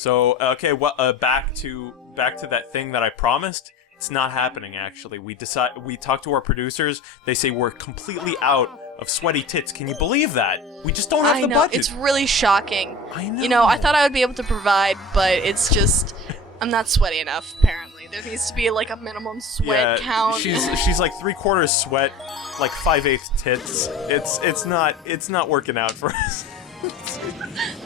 So, okay, well, back to that thing that I promised. It's not happening, actually. We talked to our producers. They say we're completely out of sweaty tits. Can you believe that? We just don't have the budget. It's really shocking. I know. You know, I thought I would be able to provide, but it's just... I'm not sweaty enough, apparently. There needs to be, like, a minimum sweat count. She's like 3/4 sweat, like 5/8 tits. It's not working out for us. What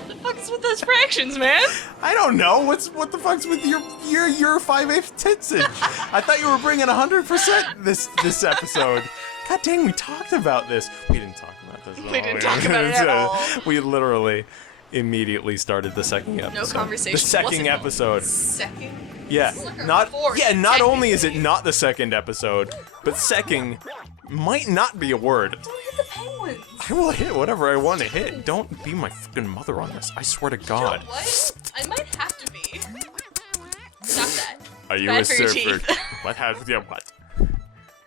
the fuck is with those fractions, man? I don't know. What the fuck's with your 5/8 titsage? I thought you were bringing 100% this episode. God dang, we talked about this. We didn't talk about this. We didn't talk about it at all. We literally immediately started the second episode. No conversation. The second episode. Second? Yeah. Like Not only is it not the second episode, but second might not be a word. Don't hit the penguins. I will hit whatever I want to hit. Don't be my fucking mother on this. I swear to God. What? I might have to be. Stop that. Are you Bad a for your surfer? teeth. What?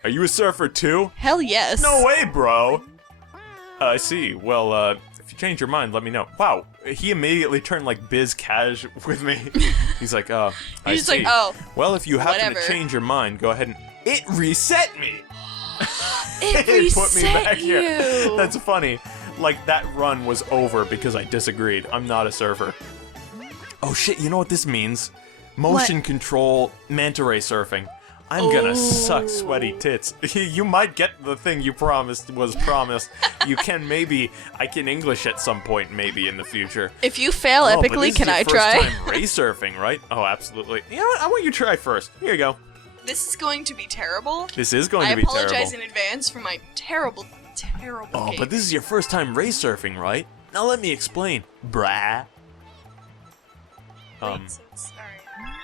Are you a surfer too? Hell yes. No way, bro. I see. Well, if you change your mind, let me know. Wow, he immediately turned like biz cash with me. He's like, I He's see. like, oh. Well, if you happen whatever. to change your mind, go ahead and it reset me. It It put me reset back you. here. That's funny. Like that run was over because I disagreed. I'm not a surfer. Oh shit! You know what this means? Motion control manta ray surfing. I'm gonna suck sweaty tits. You might get the thing you promised was promised. I can English at some point, maybe in the future. If you fail epically, can I try? First time ray surfing, right? Oh, absolutely. You know what? I want you to try first. Here you go. This is going to be terrible. This is going to be terrible. I apologize in advance for my terrible Oh, game. but this is your first time ray surfing, right? Now let me explain, brah. Wait, so it's alright.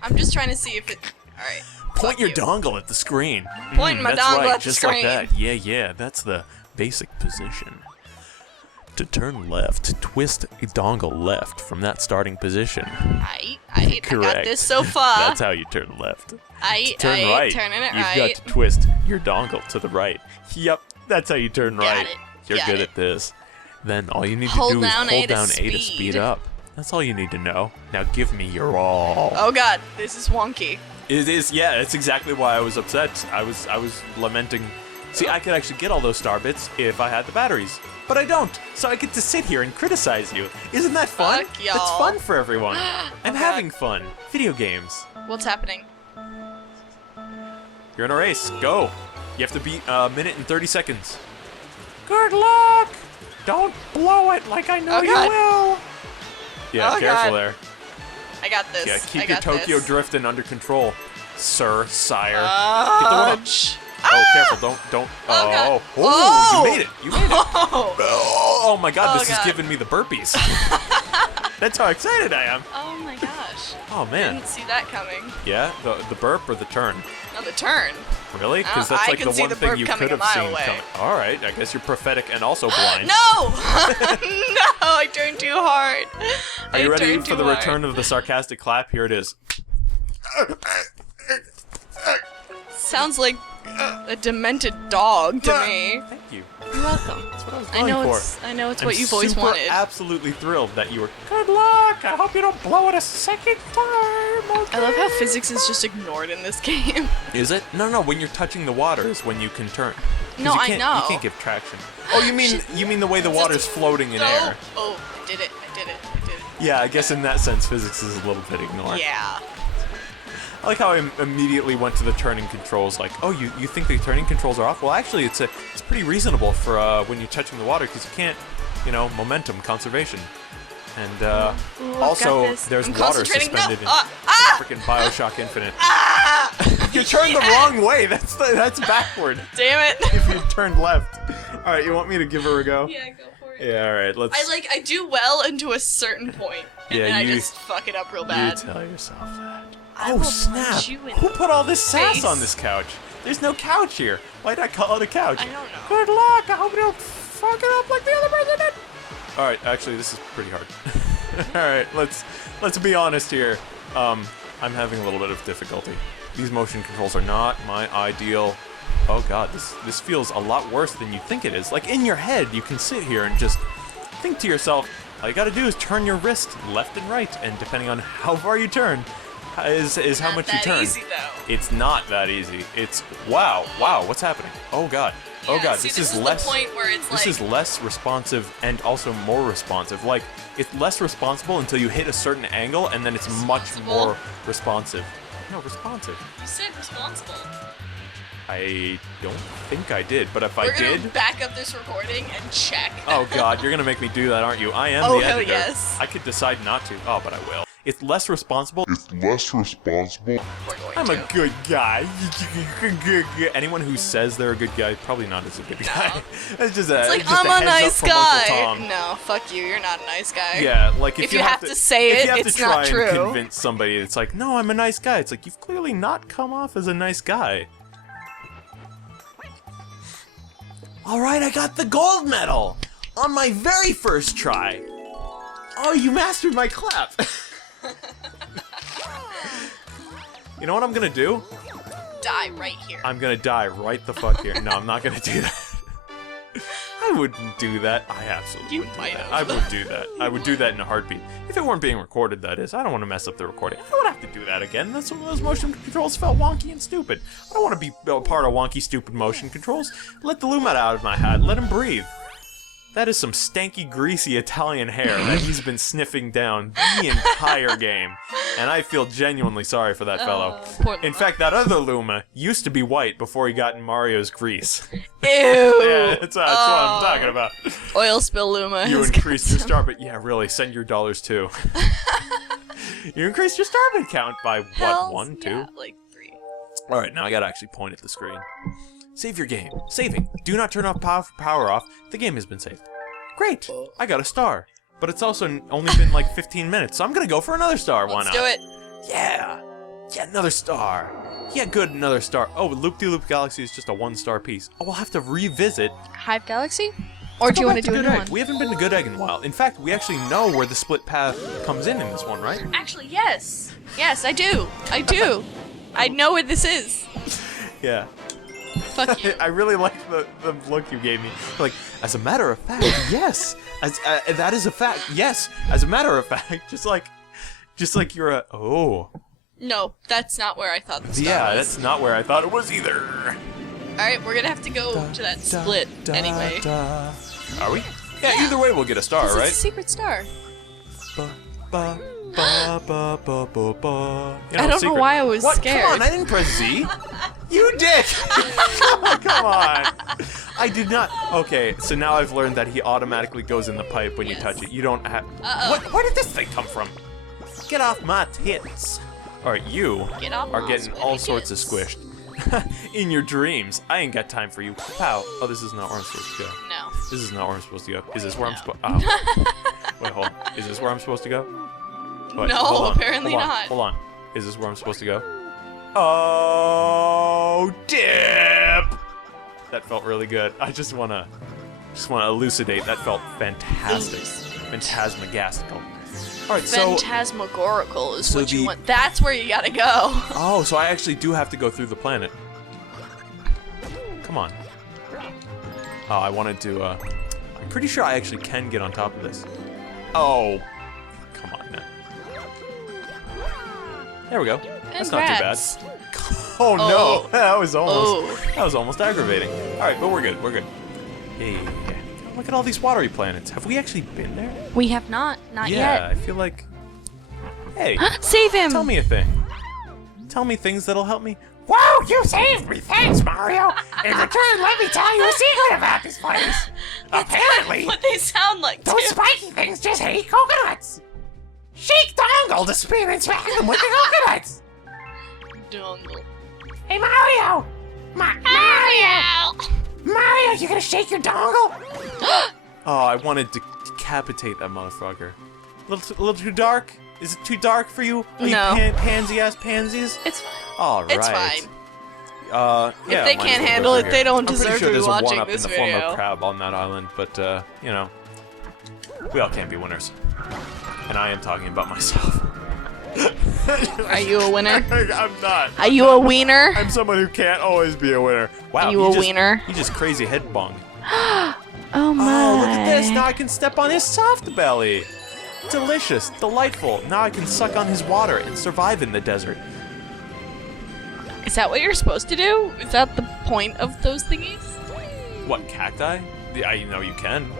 I'm just trying to see if it. Alright. Point your dongle at the screen. Pointing my that's dongle right, at the just screen. like that. Yeah, that's the basic position. To turn left, twist a dongle left from that starting position. I Correct. got this so far. That's how you turn left. To turn right, turning it you've right. got to twist your dongle to the right. Yep, that's how you turn right. it. You're Got good it. at this. Then all you need to Hold do is down hold A to down A to speed speed. up. That's all you need to know. Now give me your all. Oh god, this is wonky. It is, yeah, that's exactly why I was upset. I was lamenting. See, I could actually get all those star bits if I had the batteries. But I don't, so I get to sit here and criticize you. Isn't that fun? Fuck y'all. It's fun for everyone. I'm God. having fun. Video games. What's happening? You're in a race. Go. You have to beat a minute and 30 seconds. Good luck! Don't blow it like I know Oh, you God. will. Yeah, Oh, careful God. there. I got this. Yeah, I keep your got Tokyo this. drifting under control, sire. Get the one up. Ouch. Oh, careful! Don't. God. Oh, you made it! You made it! Oh. Oh my God! Oh, This God. is giving me the burpees. That's how excited I am. Oh my gosh. Oh man. Didn't see that coming. Yeah, the burp or the turn? No, the turn. Really? Because that's I like can the see one the thing burp you coming could a have mile seen away. coming. All right, I guess you're prophetic and also blind. No! No, I turned too hard. Are you ready turned for too the hard. return of the sarcastic clap? Here it is. Sounds like a demented dog to me. Thank you. You're welcome. That's what I was I going know for. it's I'm what you've always super wanted. absolutely thrilled that you were. Good luck. I hope you don't blow it a second time. Okay? I love how physics is just ignored in this game. Is it? No. When you're touching the water is when you can turn. 'Cause No, you I can't, know. You can't give traction. Oh, you mean the way the water's floating in air? Oh, I did it. Yeah, I guess in that sense, physics is a little bit ignored. Yeah. I like how I immediately went to the turning controls. Like, oh, you think the turning controls are off? Well, actually, it's pretty reasonable for when you're touching the water because you can't, momentum conservation. And Ooh, I've also, got this. there's I'm water concentrating. suspended in No. freaking Bioshock Infinite. Ah! You turned the wrong way. That's backward. Damn it. If you turned left. All right, you want me to give her a go? Yeah, go for it. Yeah, all right. Let's. I do well until a certain point, and Yeah, then I you- just fuck it up real You bad. tell yourself that. I Oh will snap! punch you in Who put all this sass face. on this couch? There's no couch here. Why'd I call it a couch? I don't know. Good luck. I hope you don't fuck it up like the other person did. All right, actually, this is pretty hard. All right, let's be honest here. I'm having a little bit of difficulty. These motion controls are not my ideal. Oh god, this feels a lot worse than you think it is. Like in your head, you can sit here and just think to yourself, All you gotta do is turn your wrist left and right, and depending on how far you turn, is how much you turn. Not that easy, though. It's not that easy. It's wow, what's happening? Oh god, oh Yeah, god, see, this is less. the point where it's This is less responsive and also more responsive. Like it's less responsible until you hit a certain angle, and then it's much more responsive. No, responsive. You said responsible. I don't think I did, but if We're I gonna did. back up this recording and check. Oh god, you're gonna make me do that, aren't you? I am Oh, the hell editor. yes. I could decide not to. Oh, but I will. It's less responsible. We're going I'm to. a good guy. Anyone who says they're a good guy probably not as a good guy. It's just a. It's like, just I'm a a heads nice up from Uncle guy. Tom. No, fuck you. You're not a nice guy. Yeah, like if you have to say if it, you have it's to try not true. and convince somebody, it's like, no, I'm a nice guy. It's like you've clearly not come off as a nice guy. All right, I got the gold medal on my very first try. Oh, you mastered my clap. You know what I'm gonna do? Die right here. I'm gonna die right the fuck here. No, I'm not gonna do that. I wouldn't do that. I absolutely You would do might that. have. I would do that. I would do that in a heartbeat. If it weren't being recorded, that is. I don't want to mess up the recording. I don't have to do that again. That's some of those motion controls felt wonky and stupid. I don't want to be a part of wonky, stupid motion controls. Let the Lumet out of my hat. Let him breathe. That is some stanky, greasy Italian hair that he's been sniffing down the entire game. And I feel genuinely sorry for that fellow. Poor In Luma. fact, that other Luma used to be white before he got in Mario's grease. Ew. Yeah, that's what I'm talking about. Oil spill Luma. You has increased got your some- star, but yeah, really, send your dollars too. You increased your star count by what, Hells 1, 2? Yeah, like 3. Alright, now I gotta actually point at the screen. Save your game. Saving. Do not turn off power off. The game has been saved. Great. I got a star. But it's also only been like 15 minutes, so I'm gonna go for another star. Why not? Let's do it. Yeah. Yeah, another star. Yeah, good, another star. Oh, Loop-de-Loop Galaxy is just a 1-star piece. Oh, we'll have to revisit. Hive Galaxy? Or do you want to do a Good new Egg. one? We haven't been to Good Egg in a while. In fact, we actually know where the split path comes in this one, right? Actually, yes. Yes, I do. I do. I know where this is. Yeah. Fuck you. I really like the look you gave me. Like, as a matter of fact, yes. As that is a fact. Yes. As a matter of fact, just like you're a No, that's not where I thought the star yeah, was. that's not where I thought it was either. Alright, we're gonna have to go to that split anyway. Are we? Yeah, either way we'll get a star, This right? is a secret star. Ba, ba, ba, ba, ba, ba, ba. You I don't know secret. why I was what? scared. Come on, I didn't press Z. You did! Come on. I did not. Okay, so now I've learned that he automatically goes in the pipe when you Yes. touch it. You don't have. Uh-oh. Where did this thing come from? Get off my tits. Alright, you Get off are my getting all sweaty sorts of tits. squished. In your dreams. I ain't got time for you. Pow. Oh, this is not where I'm supposed to go. No. This is not where I'm supposed to go. Is this where I'm No. supposed? Oh. Wait, hold on. Is this where I'm supposed to go? Wait, No, hold on, apparently hold on, not. Hold on. Is this where I'm supposed to go? Oh, dip! That felt really good. I just wanna elucidate. That felt fantastic. Phantasmagastical. All right, so Phantasmagorical is so what you the- want. That's where you gotta go. oh, so I actually do have to go through the planet. Come on. Oh, I wanted to. I'm pretty sure I actually can get on top of this. Oh, come on now. There we go. That's Congrats. not too bad. Oh no, Oh. that was almost aggravating. All right, but we're good. We're good. Hey, look at all these watery planets. Have we actually been there? We have not Yeah, yet. I feel like. Hey, Save him! tell me a thing. Tell me things that'll help me. Wow, you saved me! Thanks, Mario! In return, let me tell you a secret about this place. Apparently, What they sound like, those too. spiky things just hate coconuts. Shake Dongle to spin and smack them with the coconuts. Dongle. Hey, Mario! Mario! Mario, you gonna shake your dongle? Oh, I wanted to decapitate that motherfucker. A little too dark? Is it too dark for you? Are No. you pansy-ass pansies? It's fine. All right. It's fine. Yeah, If they might as can't well handle go it, here. they don't I'm deserve pretty sure to be there's watching a one-up this in the form video. of crab on that island, but you know, we all can't be winners. And I am talking about myself. Are you a winner? I'm not. Are you a wiener? I'm someone who can't always be a winner. Wow, Are you a wiener? You just crazy head bong. Oh my. Oh, look at this! Now I can step on his soft belly. delicious, delightful. Now I can suck on his water and survive in the desert. Is that what you're supposed to do? Is that the point of those thingies? What, cacti? Yeah, you know you can.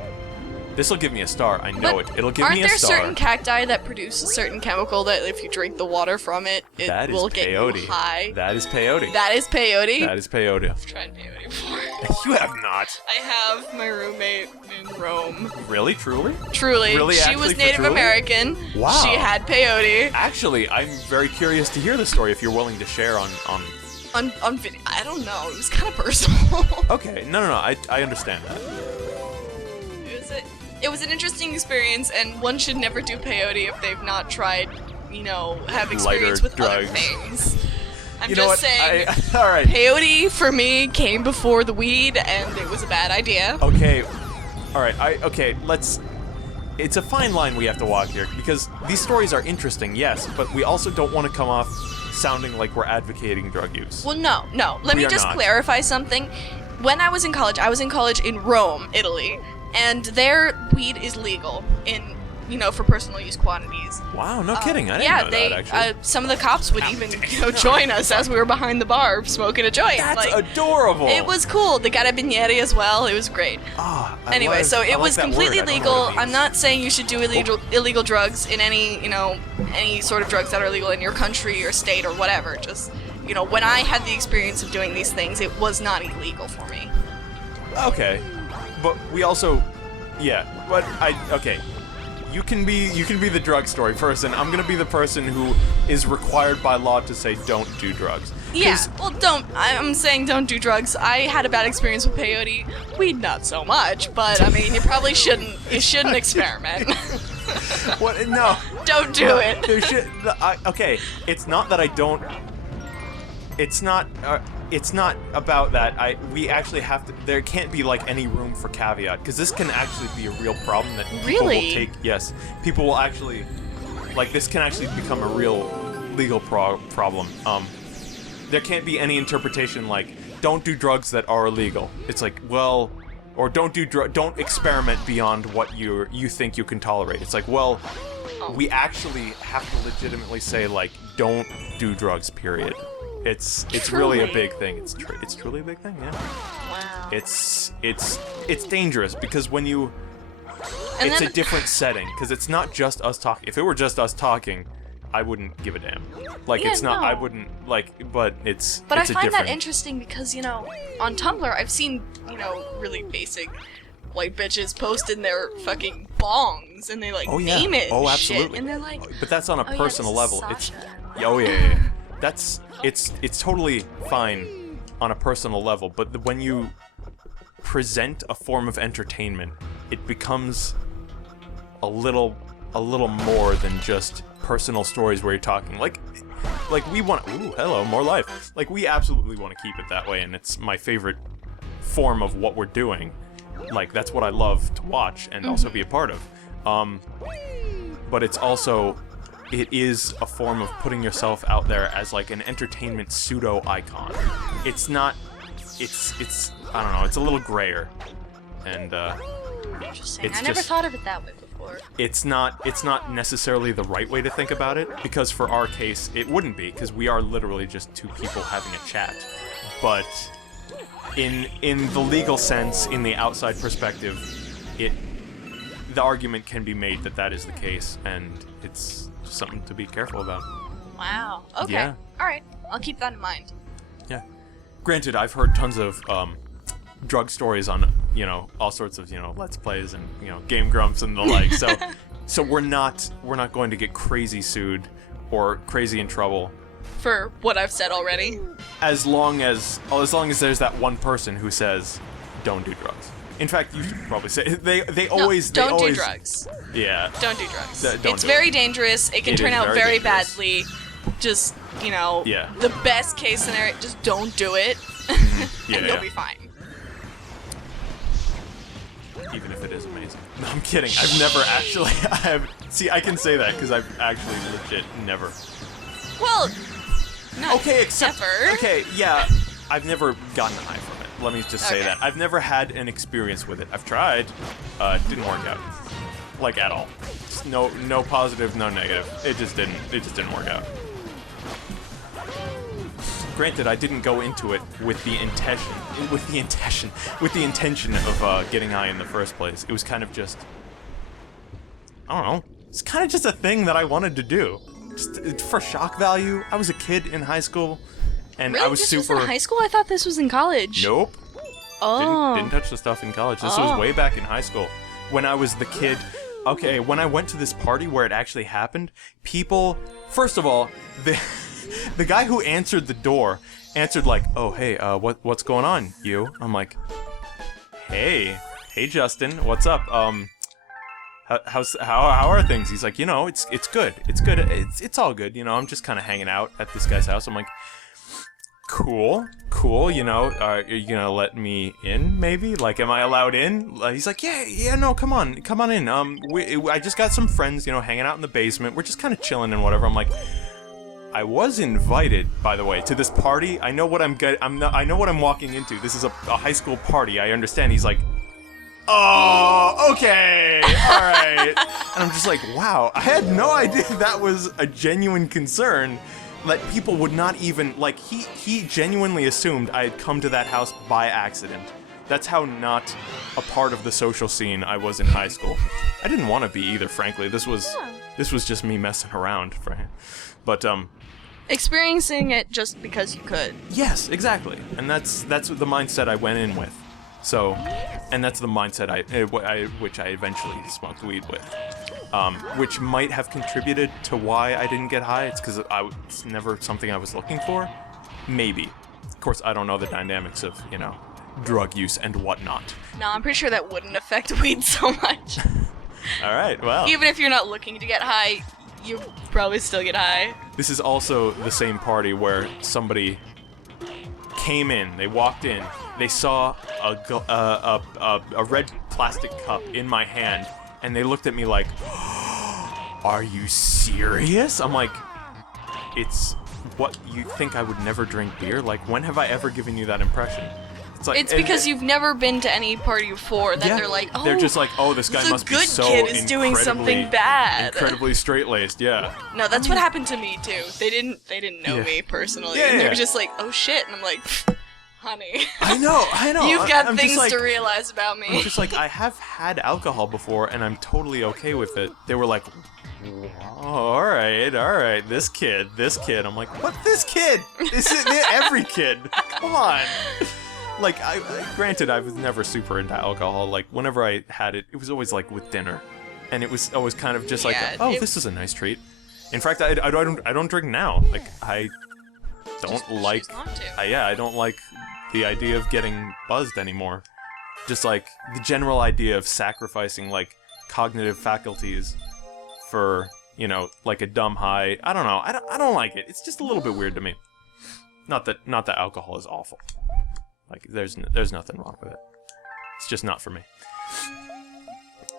This'll give me a star. I know it. It'll give me a star. Aren't there certain cacti that produce a certain chemical that if you drink the water from it, it will get you high? That is peyote. That is peyote? That is peyote. I've tried peyote before. You have not. I have. My roommate in Rome. Really? Truly? Truly. Really? She was Native American. Wow. She had peyote. Actually, I'm very curious to hear the story if you're willing to share on video. I don't know. It was kind of personal. Okay. No. I understand that. It was an interesting experience, and one should never do peyote if they've not tried, have experience with drugs. other things. I'm You know just what? saying, All right. peyote for me came before the weed, and it was a bad idea. Okay. All right. Let's. It's a fine line we have to walk here because these stories are interesting, yes, but we also don't want to come off sounding like we're advocating drug use. Well, no. Let me just clarify something. When I was in college in Rome, Italy. And their weed is legal for personal use quantities. Wow, no kidding. I didn't know that, actually. Some of the cops would even join us as we were behind the bar smoking a joint. That's adorable. It was cool. The carabinieri as well. It was great. Anyway, so it was completely legal. I'm not saying you should do illegal drugs in any sort of drugs that are legal in your country or state or whatever. Just, when I had the experience of doing these things, it was not illegal for me. Okay. But we also, okay. You can be the drug story person. I'm gonna be the person who is required by law to say don't do drugs. Yeah, well, I'm saying don't do drugs. I had a bad experience with peyote. Weed, not so much, but I mean, you probably shouldn't experiment. What? No. Don't do it. There should. Okay, it's not that I don't. It's not about that. We actually have to. There can't be any room for caveat because this can actually be a real problem that people will take. Yes, people will actually this can actually become a real legal problem. There can't be any interpretation don't do drugs that are illegal. It's or don't experiment beyond what you think you can tolerate. It's we actually have to legitimately say don't do drugs. Period. It's really a big thing. It's truly a big thing, yeah. Wow. It's dangerous because when you it's a different setting because it's not just us talking. If it were just us talking, I wouldn't give a damn. It's not. No. I wouldn't but it's. But it's I find that interesting because on Tumblr I've seen really basic white bitches posting their fucking bongs and they name it. Oh, absolutely. Shit, and they're But that's on a personal level. Sasha. It's totally fine on a personal level, but when you present a form of entertainment, it becomes a little more than just personal stories where you're talking we want more life. We absolutely want to keep it that way, and it's my favorite form of what we're doing. That's what I love to watch and also be a part of. But it's also it is a form of putting yourself out there as an entertainment pseudo icon. It's not. It's I don't know. It's a little grayer, and interesting. I never thought of it that way before. It's not necessarily the right way to think about it because for our case it wouldn't be because we are literally just two people having a chat, but in the legal sense, in the outside perspective, the argument can be made that is the case, and it's something to be careful about. Wow. Okay. Yeah. All right. I'll keep that in mind. Yeah. Granted, I've heard tons of drug stories on all sorts of Let's Plays and Game Grumps and the like. So we're not going to get crazy sued or crazy in trouble for what I've said already. As long as there's that one person who says don't do drugs. In fact, you should probably say they always don't do drugs. Yeah. Don't do drugs. It's very dangerous. It can turn out very badly. Just, the best case scenario, just don't do it. And you'll be fine. Even if it is amazing. No, I'm kidding. I've never actually I can say that because I've actually legit never. Well, not okay, except never. Okay, yeah. I've never gotten a high from it. Let me just say that. I've never had an experience with it. I've tried. It didn't work out. like at all. Just no positive, no negative. It just didn't work out. Granted, I didn't go into it with the intention of getting high in the first place. It was kind of just, I don't know. It's kind of just a thing that I wanted to do, just for shock value. I was a kid in high school, and really? I was this super. Was in high school? I thought this was in college. Nope. Oh. Didn't touch the stuff in college. This was way back in high school, when I was the kid. Okay, when I went to this party where it actually happened, people. First of all, the guy who answered the door answered like, "Oh, hey, what's going on, you?" I'm like, "Hey, Justin, what's up? How are things?" He's like, it's good, it's all good. I'm just kind of hanging out at this guy's house. I'm like, cool. Are you gonna let me in? Maybe, like, am I allowed in? He's like, yeah, no, come on in. I just got some friends, hanging out in the basement. We're just kind of chilling and whatever. I'm like, I was invited, by the way, to this party. I know what I know what I'm walking into. This is a high school party. I understand. He's like, oh, okay, all right. And I'm just like, wow, I had no idea that was a genuine concern. That people would not even, like, he genuinely assumed I had come to that house by accident. That's how not a part of the social scene I was in high school. I didn't want to be either, frankly. This was just me messing around, but experiencing it just because you could. Yes, exactly. And that's the mindset I went in with. So, and that's the mindset which I eventually smoked weed with. Which might have contributed to why I didn't get high. It's because it's never something I was looking for. Maybe. Of course, I don't know the dynamics of, drug use and whatnot. No, I'm pretty sure that wouldn't affect weed so much. All right, well. Even if you're not looking to get high, you probably still get high. This is also the same party where somebody came in, they walked in, they saw a red plastic cup in my hand, and they looked at me like, are you serious? I'm like, it's what, you think I would never drink beer? Like, when have I ever given you that impression? It's because you've never been to any party before that they're like, oh, they're just like, oh, this guy must be so the good kid is doing something bad. Incredibly straight-laced, yeah. No, that's what happened to me too. They didn't know me personally, and they were just like, oh shit, and I'm like, honey. I know. You've got things to realize about me. I'm just like, I have had alcohol before, and I'm totally okay with it. They were like, oh, all right, this kid. I'm like, what, this kid? This is every kid. Come on. Like, granted, I was never super into alcohol. Like, whenever I had it, it was always like with dinner, and it was always kind of just like, this is a nice treat. In fact, I don't drink now. Like, I don't like, I don't like the idea of getting buzzed anymore. Just like the general idea of sacrificing like cognitive faculties for, like a dumb high. I don't know. I don't like it. It's just a little bit weird to me. Not that alcohol is awful. Like, there's nothing wrong with it. It's just not for me.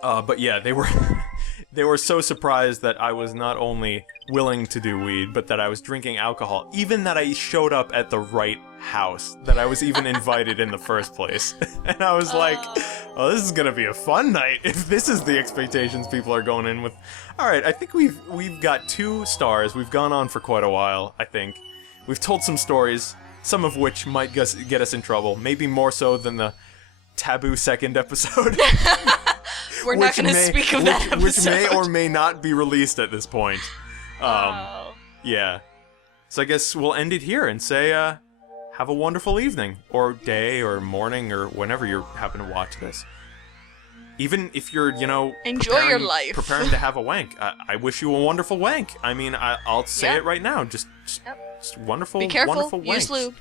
But yeah, they were so surprised that I was not only willing to do weed, but that I was drinking alcohol. Even that I showed up at the right house. That I was even invited in the first place. And I was like, oh, this is gonna be a fun night if this is the expectations people are going in with. Alright, I think we've got 2 stars. We've gone on for quite a while, I think. We've told some stories, some of which might get us in trouble. Maybe more so than the taboo second episode. We're not going to speak of that episode. Which may or may not be released at this point. Yeah. So I guess we'll end it here and say, have a wonderful evening, or day, or morning, or whenever you happen to watch this. Even if you're, enjoy your life. Preparing to have a wank. I wish you a wonderful wank. I mean, I'll say it right now. Just wonderful, be careful. Wonderful wanks. Use lube.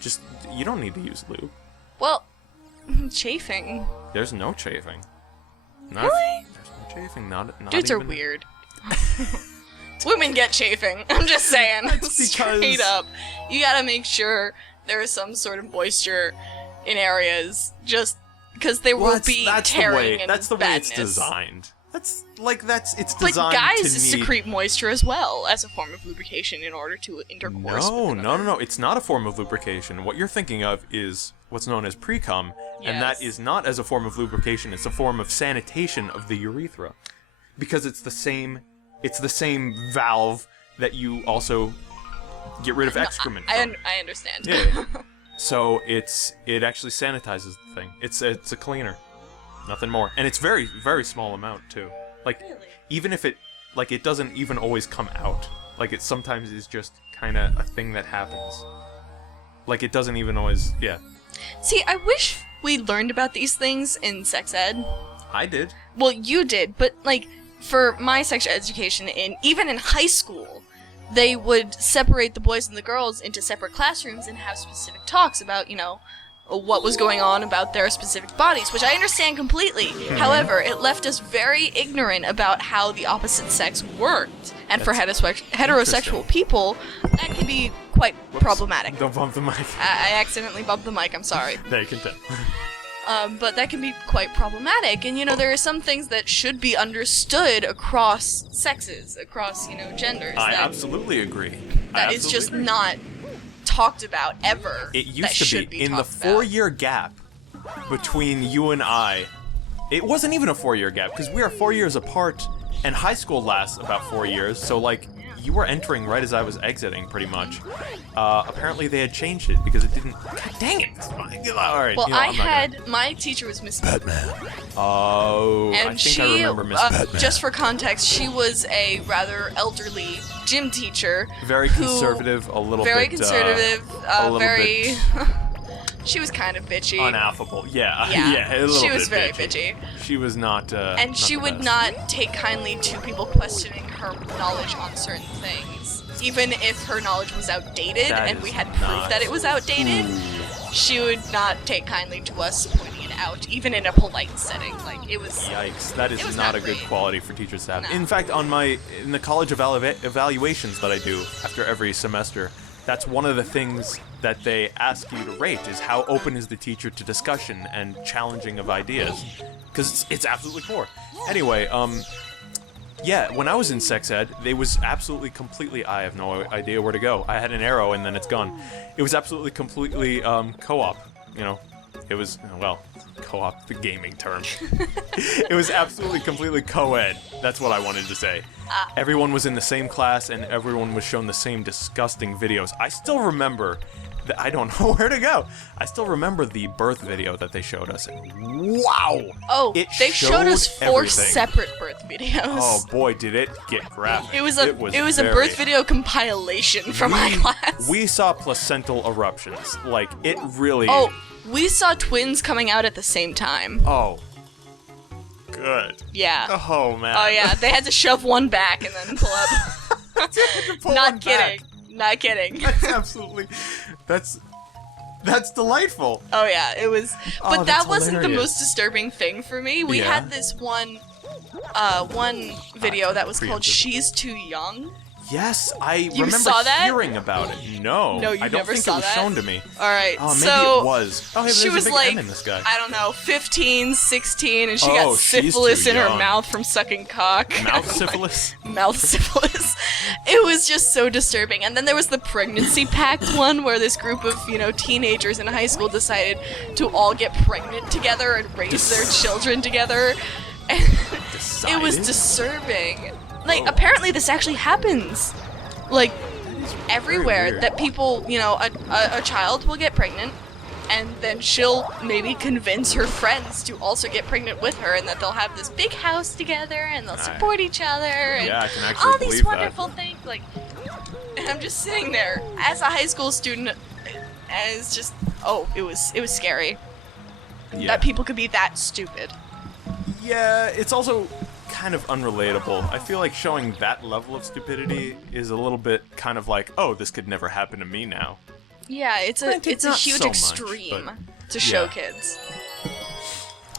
Just, you don't need to use lube. Well, chafing. There's no chafing. Really? There's no chafing. Not Dudes even... are weird. Women get chafing. I'm just saying. Straight up. You gotta make sure there is some sort of moisture in areas, just because there will be tearing and That's the way it's designed. It's designed. But guys secrete moisture as well as a form of lubrication in order to intercourse. No. It's not a form of lubrication. What you're thinking of is what's known as pre-cum, And that is not as a form of lubrication, it's a form of sanitation of the urethra. Because it's the same valve that you also get rid of excrement from. I understand. Yeah. So it actually sanitizes the thing. It's a cleaner. Nothing more. And it's very, very small amount too. Like, even if it doesn't even always come out. Like, it sometimes is just kind of a thing that happens. Like, it doesn't even always, yeah. See, I wish we learned about these things in sex ed. I did. Well, you did, but, like, for my sex education, even in high school, they would separate the boys and the girls into separate classrooms and have specific talks about, what was going on about their specific bodies, which I understand completely. However, it left us very ignorant about how the opposite sex worked. And for heterosexual people, that can be quite problematic. Don't bump the mic. I accidentally bumped the mic, I'm sorry. There, you can tell. But that can be quite problematic. And, there are some things that should be understood across sexes, across, genders. I absolutely agree. That is just not talked about ever. It used to be in the 4-year gap between you and I. It wasn't even a 4-year gap because we are 4 years apart, and high school lasts about 4 years. So you were entering right as I was exiting, pretty much. Apparently they had changed it because it didn't. God dang it! All right. Well, my teacher was Miss Batman. Oh, and I think I remember Miss Batman. Just for context, she was a rather elderly gym teacher. Very conservative, a little very bit. Conservative, very bit she was kind of bitchy. Unaffable. Yeah. Yeah. A little she was bit very bitchy. She was not. And not she would not take kindly to people questioning her knowledge on certain things, even if her knowledge was outdated and we had proof that it was outdated. She would not take kindly to us pointing it out, even in a polite setting. Like, it was. Yikes! That is not a good quality for teachers to have. No. In fact, in the college evaluations that I do after every semester, that's one of the things that they ask you to rate is how open is the teacher to discussion and challenging of ideas, because it's absolutely core. Anyway, yeah, when I was in sex ed, they was absolutely completely. I have no idea where to go. I had an arrow and then it's gone. It was absolutely completely co-op. It was co-op, the gaming term. It was absolutely completely co-ed. That's what I wanted to say. Everyone was in the same class and everyone was shown the same disgusting videos. I still remember that. I don't know where to go. I still remember the birth video that they showed us. Wow! Oh, they showed us 4 separate birth videos. Oh boy, did it get graphic. It was a birth video compilation from my class. We saw placental eruptions. Like, it really. Oh, we saw twins coming out at the same time. Oh. Good. Yeah. Oh man. Oh yeah, they had to shove one back and then pull up. Not kidding. Not kidding. That's absolutely. That's delightful. Oh yeah, it was. But that wasn't the hilarious. most disturbing thing for me. We had this one video that was called "She's Too Young." Yes, I remember saw that? hearing about it. No, No, you I don't never think saw it was that? shown to me. All right, Oh, maybe so it was. Oh, hey, she there's was a big like, M in this guy. I don't know, 15, 16, and she Oh, got she's syphilis too in her young. mouth from sucking cock. Mouth syphilis. Mouth syphilis. It was just so disturbing. And then there was the pregnancy pact one where this group of, teenagers in high school decided to all get pregnant together and raise their children together. And it was disturbing. Like, apparently this actually happens. Like, everywhere weird. that people, a child will get pregnant, and then she'll maybe convince her friends to also get pregnant with her, and that they'll have this big house together, and they'll support each other, and Yeah, I can actually all these believe wonderful things. Like, and I'm just sitting there as a high school student, and it's just, it was scary that people could be that stupid. Yeah, it's also kind of unrelatable. I feel like showing that level of stupidity is a little bit kind of like, oh, this could never happen to me now. Yeah, it's a not huge so much, extreme but to show kids.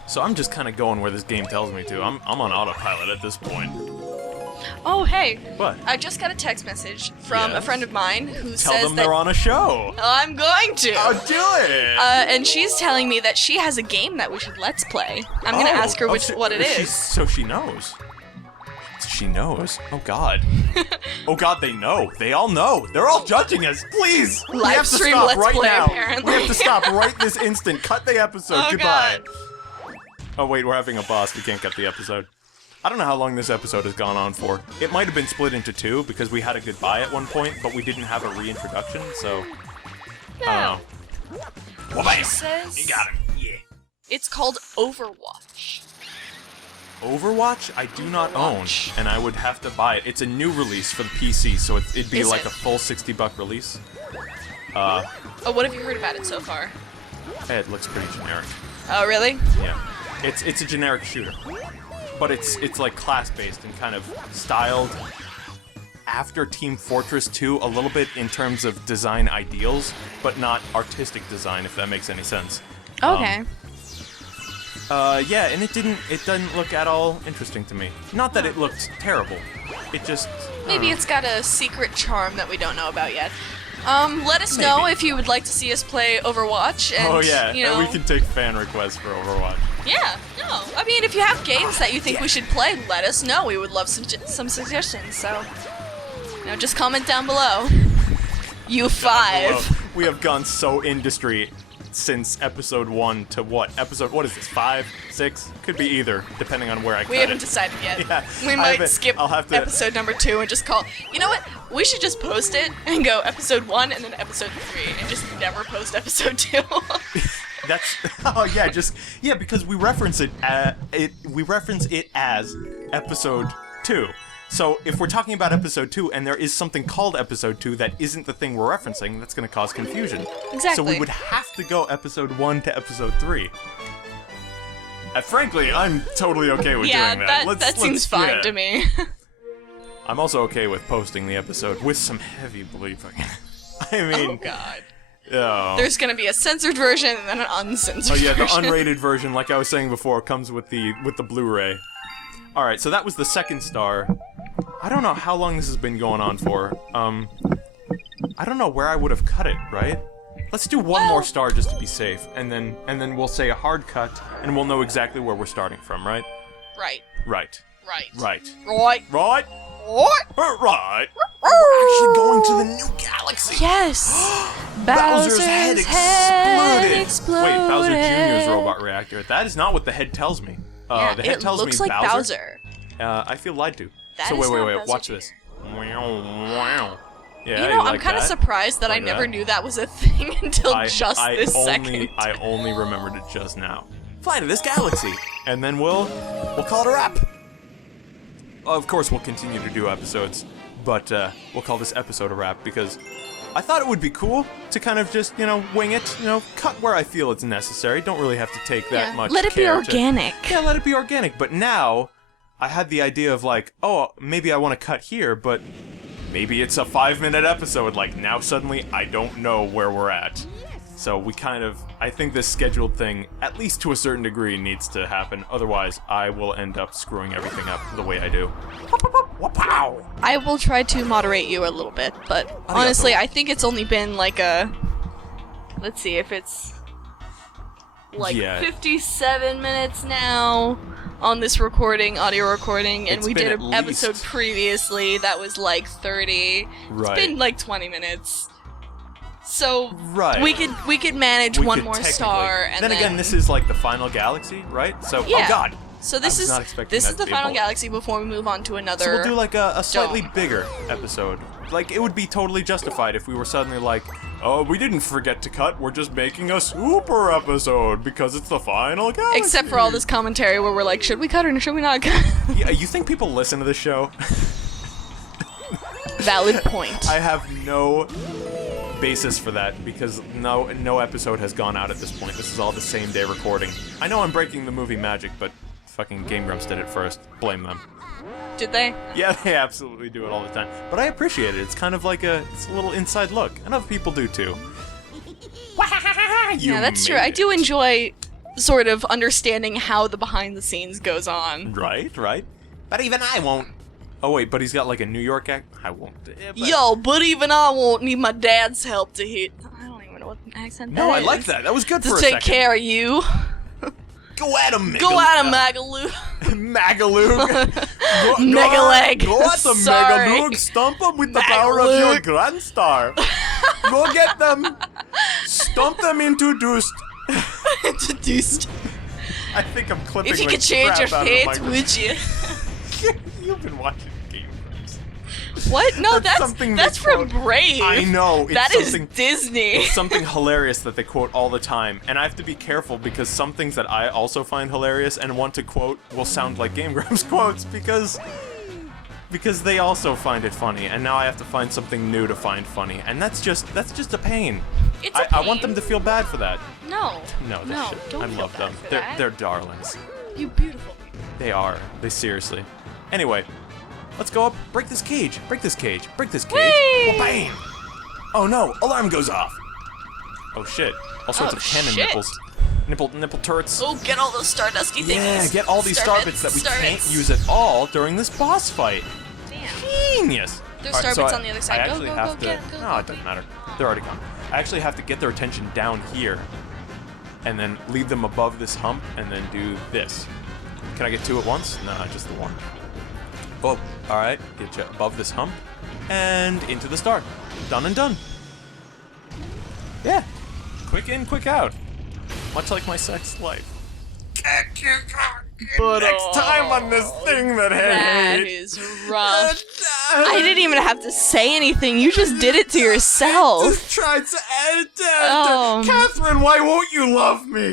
So I'm just kind of going where this game tells me to. I'm on autopilot at this point. Oh, hey. What? I just got a text message from a friend of mine who Tell says them that they're on a show. I'm going to. Oh, do it! And she's telling me that she has a game that we should let's play. I'm gonna ask her what it is. So she knows. she knows. Oh God. Oh God, they know. They all know. They're all judging us. Please. We Live have to stream stop Let's right Play, now. apparently. We have to stop right this instant. Cut the episode. Oh, Goodbye. God. Oh wait, we're having a boss. We can't cut the episode. I don't know how long this episode has gone on for. It might have been split into two because we had a goodbye at one point, but we didn't have a reintroduction, so... No. I don't know. Well, bam! Says You got him. Yeah. it's called Overwatch. Overwatch, I do not own, Overwatch. and I would have to buy it. It's a new release for the PC, so it'd be Is like it? a full $60 release. Oh, what have you heard about it so far? It looks pretty generic. Oh, really? Yeah, it's a generic shooter, but it's like class-based and kind of styled after Team Fortress 2 a little bit in terms of design ideals, but not artistic design, if that makes any sense. Okay. Yeah, and it doesn't look at all interesting to me. Not that it looked terrible. It just Maybe it's got a secret charm that we don't know about yet. Let us know Maybe. if you would like to see us play Overwatch. And, Oh yeah, you know, and we can take fan requests for Overwatch. Yeah, no. I mean, if you have games that you think we should play, let us know. We would love some suggestions. So, you know, just comment down below. You five. We have gone so industry since episode 1 to what is this, 5, 6? Could be either, depending on where I cut We haven't it. decided yet. Yeah, We I might haven't- skip I'll have to- episode number 2 and just call. You know what? We should just post it and go episode 1 and then episode 3 and just never post episode 2. That's because we reference it as episode 2. So if we're talking about episode 2 and there is something called episode 2 that isn't the thing we're referencing, that's going to cause confusion. Exactly. So we would have to go episode 1 to episode 3. Frankly, I'm totally okay with Yeah, doing that. that seems fine yeah. to me. I'm also okay with posting the episode with some heavy bleeping. I mean, Oh god. oh. There's gonna be a censored version and then an uncensored Oh yeah, the version. unrated version, like I was saying before, comes with the Blu-ray. All right, so that was the second star. I don't know how long this has been going on for. I don't know where I would have cut it, right? Let's do one more star just to be safe, and then we'll say a hard cut, and we'll know exactly where we're starting from, right? Right. Right. Right. Right. Right. Right. Right. Right. We're actually going to the new galaxy. Yes. Bowser's head exploded. exploded. Wait, Bowser Jr.'s robot reactor. That is not what the head tells me. Yeah, the head it tells looks me like Bowser. I feel lied to. That So is wait, not Bowser watch Jr. this. Wow. Yeah, You know, I'm like kind of that? surprised that I Like never that? knew that was a thing until just this second. I only remembered it just now. Fly to this galaxy, and then we'll call it a wrap. Of course, we'll continue to do episodes, but we'll call this episode a wrap because I thought it would be cool to kind of just, wing it, cut where I feel it's necessary. Don't really have to take that much Let it be care to- organic. Yeah, let it be organic. But now, I had the idea of like, oh, maybe I want to cut here, but maybe it's a 5-minute episode. Like, now suddenly I don't know where we're at. So we I think this scheduled thing, at least to a certain degree, needs to happen. Otherwise, I will end up screwing everything up the way I do. Wow. I will try to moderate you a little bit, but honestly, I think it's only been like let's see if it's like 57 minutes now on this audio recording, and It's we been did at an episode least- previously that was like 30. Right. It's been like 20 minutes. So Right. we could manage We one could more technically- star, and then again, this is like the final galaxy, right? So, Yeah. oh god. So this I was is not expecting this that is to the be a final bullet. galaxy before we move on to another. So we'll do like a slightly dome. bigger episode. Like, it would be totally justified if we were suddenly like, oh, we didn't forget to cut, we're just making a super episode because it's the final galaxy. Except for all this commentary where we're like, should we cut or should we not cut? Yeah, you think people listen to this show? Valid point. I have no basis for that because no episode has gone out at this point. This is all the same day recording. I know I'm breaking the movie magic, but fucking Game Grumps did it first. Blame them. Did they? Yeah, they absolutely do it all the time. But I appreciate it. It's kind of like it's a little inside look. And other people do too. Yeah, that's true. I do enjoy sort of understanding how the behind the scenes goes on. Right. But even I won't. Oh wait, but he's got like a New York act. I won't. But... Yo, but even I won't need my dad's help to hit. I don't even know what accent that No, I is. like that. That was good To for a take second. care of you. Go at him, Go at him, Magaloo. Magaloo. Megaleg. Go at them, Sorry. Megaloo. Stomp them with the power of your Grand Star. Go get them. Stomp them into dust. Introduced. I think I'm clipping If you the could change your crap out of fate, my- would you? You've been watching Game Grumps. What? No, That's something that's they from quote. Brave. I know. It's That is something, Disney. It's something hilarious that they quote all the time, and I have to be careful because some things that I also find hilarious and want to quote will sound like Game Grumps quotes because they also find it funny, and now I have to find something new to find funny, and that's just a pain. It's a I want them pain. to feel bad for that. No. No, they No, shouldn't. don't I feel love bad them. for They're that. they're darlings. You beautiful people. They are. They seriously. Anyway, let's go up. Break this cage. Break this cage. Break this cage. Whee! Well, bang! Oh no! Alarm goes off. Oh shit! All sorts Oh, of cannon shit. nipples. Nipple turrets. Oh, get all those stardusty thingies. Yeah, get all these star bits that we can't Starbits. use at all during this boss fight. Damn. Genius! There's Alright, starbits so on the other side. I Go, actually go, have go, to. get- go, No, go, it doesn't go. matter. They're already gone. I actually have to get their attention down here, and then leave them above this hump, and then do this. Can I get two at once? No, just the one. Oh, all right. Get you above this hump, and into the star. Done and done. Yeah. Quick in, quick out. Much like my sex life. But, Next time on this thing that I That hate. is rough. I didn't even have to say anything. You just did it to yourself. Just tried to edit. Oh. Catherine, why won't you love me?